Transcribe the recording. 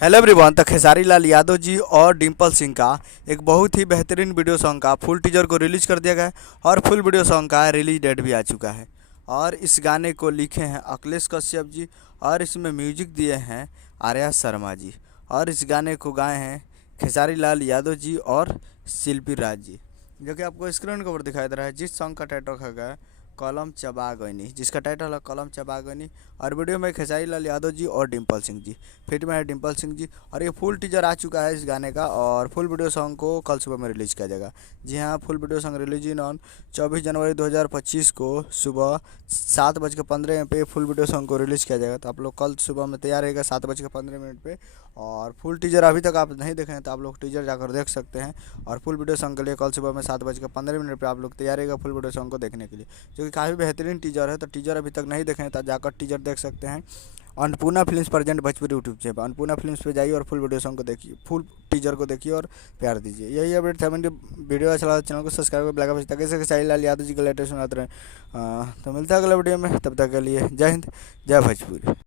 Hello everyone. तो खेसारी लाल यादव जी और डिम्पल सिंह का एक बहुत ही बेहतरीन वीडियो सॉन्ग का फुल टीजर को रिलीज कर दिया गया है और फुल वीडियो सॉन्ग का रिलीज डेट भी आ चुका है। और इस गाने को लिखे हैं अखिलेश कश्यप जी और इसमें म्यूजिक दिए हैं आर्या शर्मा जी। और इस गाने को गाए हैं खेसारी लाल यादव जी और शिल्पी राज जी, जो कि आपको स्क्रीन के ऊपर दिखाई दे रहा है। जिस सॉन्ग का टाइटल रखा गया है कलम चबा गईनी, जिसका टाइटल है कलम चबा गईनी। और वीडियो में खेसारी लाल यादव जी और डिम्पल सिंह जी, फिट में है डिम्पल सिंह जी। और ये फुल टीजर आ चुका है इस गाने का और फुल वीडियो सॉन्ग को कल सुबह में रिलीज किया जाएगा। जी हाँ, full video song release in on 24 जनवरी 2025 को सुबह 7:15 पे फुल वीडियो सॉन्ग को रिलीज़ किया जाएगा। तो आप लोग कल सुबह में तैयार रहेगा 7:15 पे। और फुल टीजर अभी तक आप नहीं देखे हैं तो आप लोग टीजर जाकर देख सकते हैं। और फुल वीडियो सॉन्ग के लिए कल सुबह में 7:15 पे आप लोग तैयार रहेगा फुल वीडियो सॉन्ग को देखने के लिए, जो कि काफ़ी बेहतरीन टीजर है। तो टीजर अभी तक नहीं देखे हैं तो जाकर टीजर देख सकते हैं। Annapurna films present Bhojpuri YouTube channel Annapurna films पे जाइए और फुल वीडियो सॉन्ग को देखिए, फुल टीजर को देखिए और प्यार दीजिए। यही अपडेट था। वीडियो अच्छा लगा चैनल को सब्सक्राइब कर ब्लैक बजता कैसे खेसारी लाल यादव जी का लेटेस्ट सुनाते रहे। तो मिलता है अगले वीडियो में, तब तक के लिए जय हिंद जय भोजपुरी।